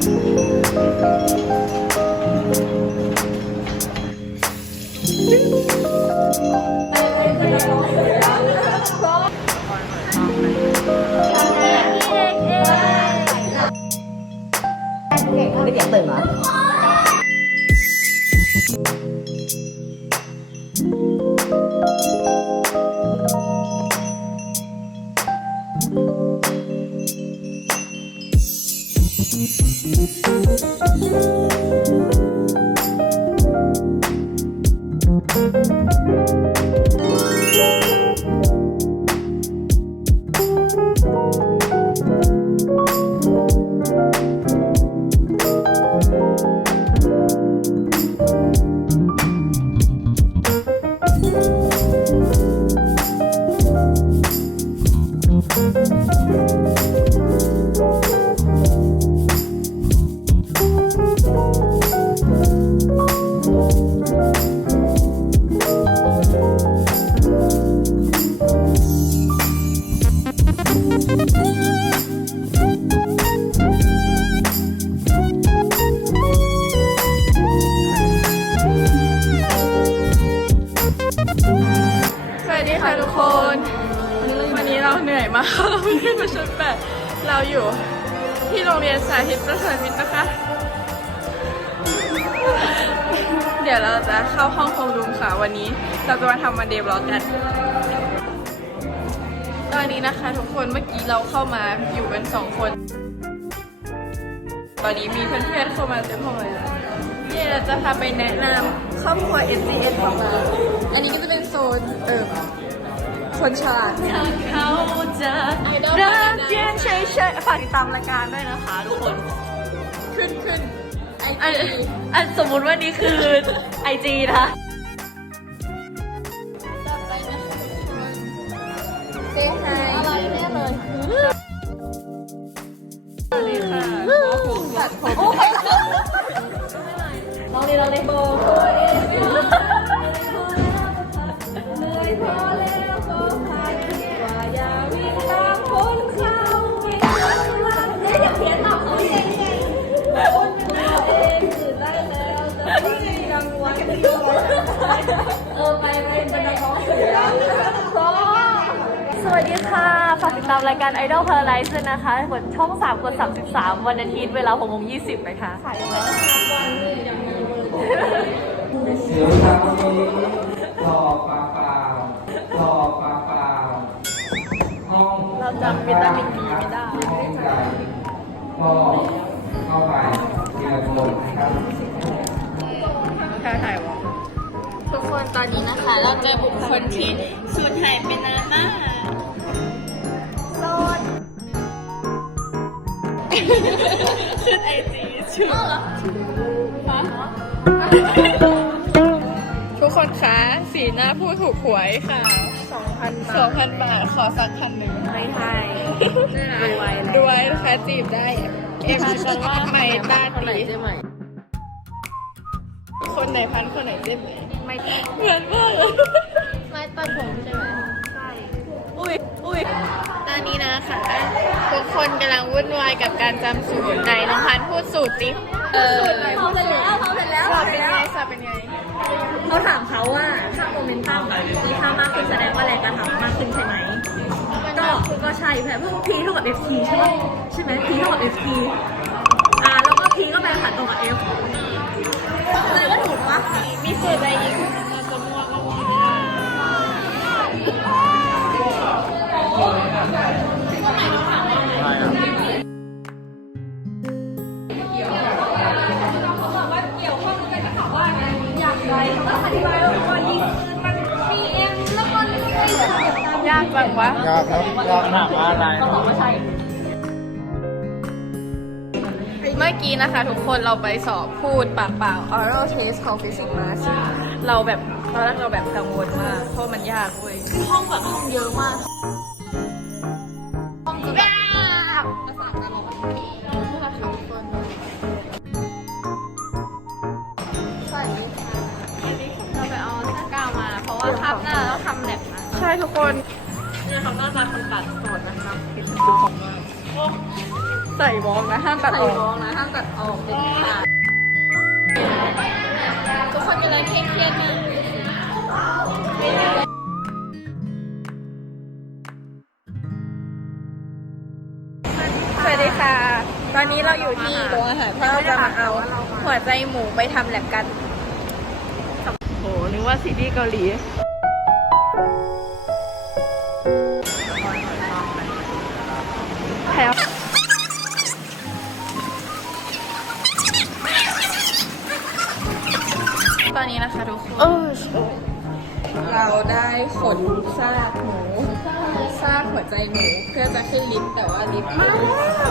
ไม่เสียงตึงเหรอ เราอยมากเราไม่ได้มาชุดแบบเราอยู่ที่โรงเรียนสาธิตประเสริฐมิตรนะคะ เดี๋ยวเราจะเข้าห้องโฮมรูมค่ะวันนี้ เราจะมาทำวันเดย์บล็อกกัน ตอนนี้นะคะทุกคนเมื่อกี้เราเข้ามาอยู่กันสองคน ตอนนี้มีเพื่อนๆเข้ามาเต็มห้องเลยนะเนี่ยเราจะพาไปแนะนำครอบครัว S C S ของเรา อันนี้ก็จะเป็นโซนเออ คนฉลาดเขาจะรักเพียงเฉยๆฝากติดตามรายการด้วยนะคะ ทุกคนขึ้นขึ้นไออันจีอันสมมุติว่านี่คือไอจีนะคะต่อไปนะคะเซฮายอะไรแน่เลยสวัสดีค่ะตัดผมลองเลยลองเลยโบ วัสดีค่ะ ฝากติดตามรายการ Idol Paradise ด้วยนะคะกดช่อง 3 กด 33 วันอาทิตย์เวลา6โมง20นะคะเดี๋ยวเช้านี้รอปลาปลารอปาปาห้องเราจำวิตามิน B ไม่ได้ห้องใหญ่ก็เข้าไปทีละคนนครับถ่ายถ่ายวะทุกคนตอนนี้นะคะ เราเจอบุคคลที่สูญหายไปนานมาก นขึ้นไอจีชื่อทุกคนคะสีหน้าผู้ถูกหวยค่ะสองพันสองพันบาทขอสักพันหนึ่งไม่ใช่รวยด้วยนะคะจีบได้ เอ็มใหม่ตาตีคนไหนพันคนไหนเจ๊ไหมไม่ใช่เหมือนมากเลยไม่ตัดผมใช่ไหมใช่อุ้ยอุ้ย ตอนนี้นะคะ ทุกคนกำลังวุ่นวายกับการจำสูตรไหนน้องพันพูดสูตรสิเออเขาเสร็จแล้วเขาเสร็จแล้วสอบเป็นไงสอบเป็นไงเขาถามเขาว่าถ้าโมเมนตัมมีค่ามากขึ้นแสดงว่าแรงกระทำมากขึ้นใช่ไหมก็ก็ใช่แพ้เพราะว่า P เท่ากับ FT ใช่ไหมใช่ไหม P เท่ากับ FT อ่าแล้วก็ P ก็แปลผันตรงกับ F เลยว่าถูกปะมีสูตรอะไรอีก ยากจังวะยากครับยากถามว่าอะไรเมื่อกี้นะคะทุกคนเราไปสอบพูดปากเปล่า oral test ของ physics มาซึ่งเราแบบตอนแรกเราแบบกังวลมากเพราะมันยากเว้ยห้องแบบห้องเยอะมาก หน้าเราทำแลบนะใช่ทุกคนเนี่ยเขาหน้าตาคนตัดสดนะครับเป็นเใส่วอล์กนะห้ามตัดใส่ออกร้องนะห้ามตัดออกเด็ดขาดทุกคนกำลังเครียดๆมากสวัสดีค่ะ ตอนนี้เราอยู่ที่โรงอาหารเพราะเราจะมาเอาหัวใจหมูไปทำแลบกัน โห นึกว่าซีรีส์เกาหลี แถวตอนนี้นะคะทุกคนเราได้ขนซากหมูซากหัวใจหมูเพื่อจะขึ้นลิฟต์แต่ว่าลิฟต์มากแต่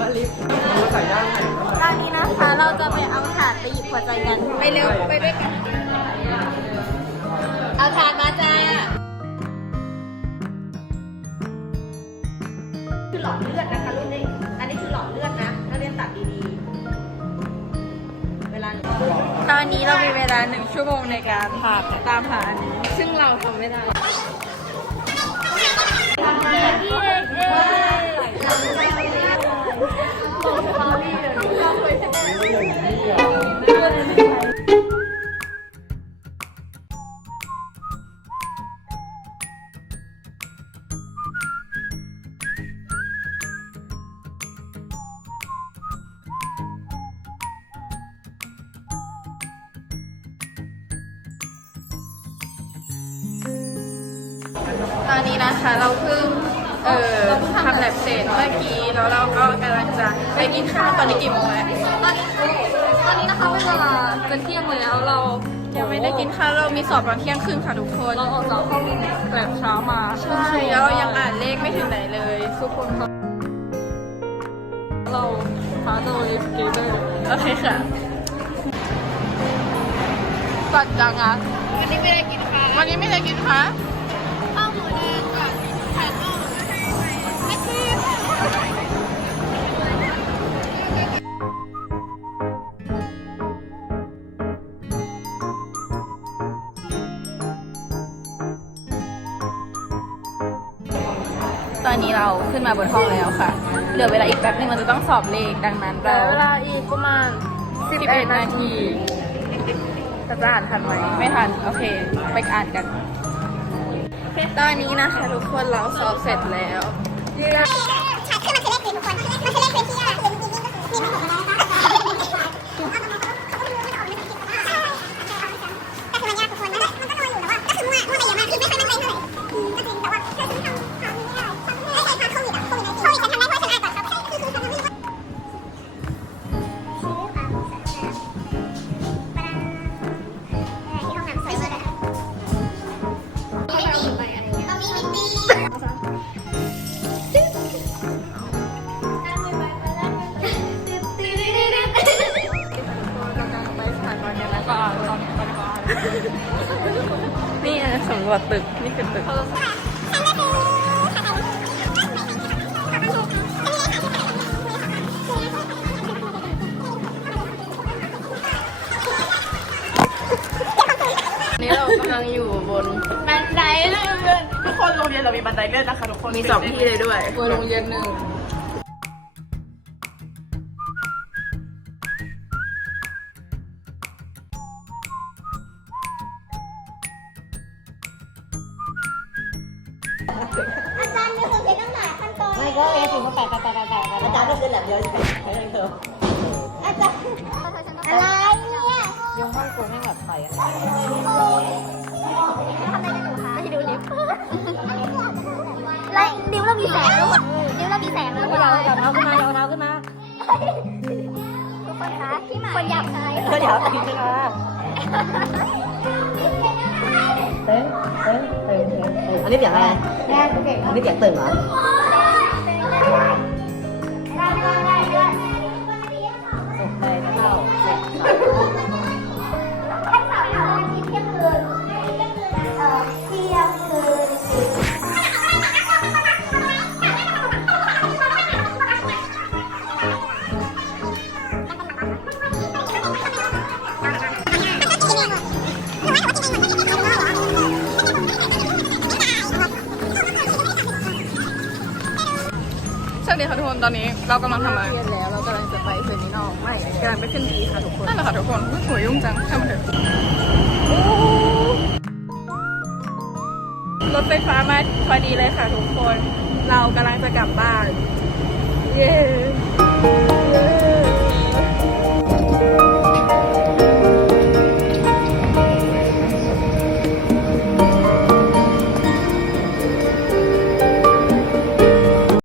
ว่าลิฟต์ตอนนี้นะคะเราจะไปเอาถาดไปหยิบหัวใจกันไปเร็วไปด้วยกัน ผ่านมาจ้า คือหลอดเลือดนะคะรุ่นนี้ อันนี้คือหลอดเลือดนะนักเรียนตัดดีๆ เวลาตอนนี้เรามีเวลาหนึ่งชั่วโมงในการผ่าตามหาอันนี้ ซึ่งเราทำไม่ได้ นี้นะคะเราเพิ่งเอ่อทำแลบเสร็จเมื่อกี้แล้วเราก็กำลังจะไปกินข้าวตอนนี้กี่โมงแล้วตอนนี้ตอนนี้นะคะเวลาจะเที่ยงแล้วเรายังไม่ได้กินข้าวเรามีสอบตอนเที่ยงครึ่งค่ะทุกคนเราออกจากห้องแบบเช้ามาใช่แล้วเรายังอ่านเลขไม่ถึงไหนเลยทุกคนครับเราพาโดยเกเตอร์โอเคค่ะตัดจังอะวันนี้ไม่ได้กินค่ะวันนี้ไม่ได้กินค่ะ เราขึ้นมาบนห้องแล้วค่ะ เหลือเวลาอีกแป๊บนึงมันจะต้องสอบเลขดังนั้นเราเวลาอีกประมาณ11 นาที จะจะอ่านทันไหมไม่ทัน โอเค ไปอ่านกัน ตอนนี้นะคะทุกคนเราสอบเสร็จแล้วใช่คือมันคือเลขคลิปทุกคนมันคือเลขคลิปที่อะไรคือจริงๆก็คือนี่มันของอะไร สำรวจตึก นี่คือตึก นี่เรากำลังอยู่บน บันไดเลื่อนทุกคนโรงเรียนเรามีบันไดเลื่อนนะคะทุกคนมีสองที่เลยด้วยโรงเรียนหนึ่ง ก็เอถึงมาแปะแปะแปะแปะแปะอาจารย์ก็คือแบบเดียวใช่ไหมเธออาจารย์อะไรเนี่ยยังฮ่องกงไม่แบบไทยอะทำอะไรกันอยู่คะไม่ดูลิฟต์ไล่นิ้วเรามีแสงแล้วนิ้วเรามีแสงแล้วเอาเอาเอาขึ้นมาเอาเอาขึ้นมาทุกคนคะที่มาคนอยากใช้เธอเดี๋ยวตีขึ้นมาเต้นเต้นเต้นเต้นอันนี้เสียงอะไรอันนี้เสียงตึงเหรอ สุ ค่ะทุกคนตอนนี้เรากำลังทำอะไรเรียนแล้วเรากำลังจะไปเฟมินอลไม่กำลังไปขึ้นบีค่ะทุกคนนั่นแหละค่ะทุกคนอุ๊ยหัวยุ่งจังช่ามันเถอะรถไฟฟ้ามาพอดีเลยค่ะทุกคน เรากำลังจะกลับบ้าน เย้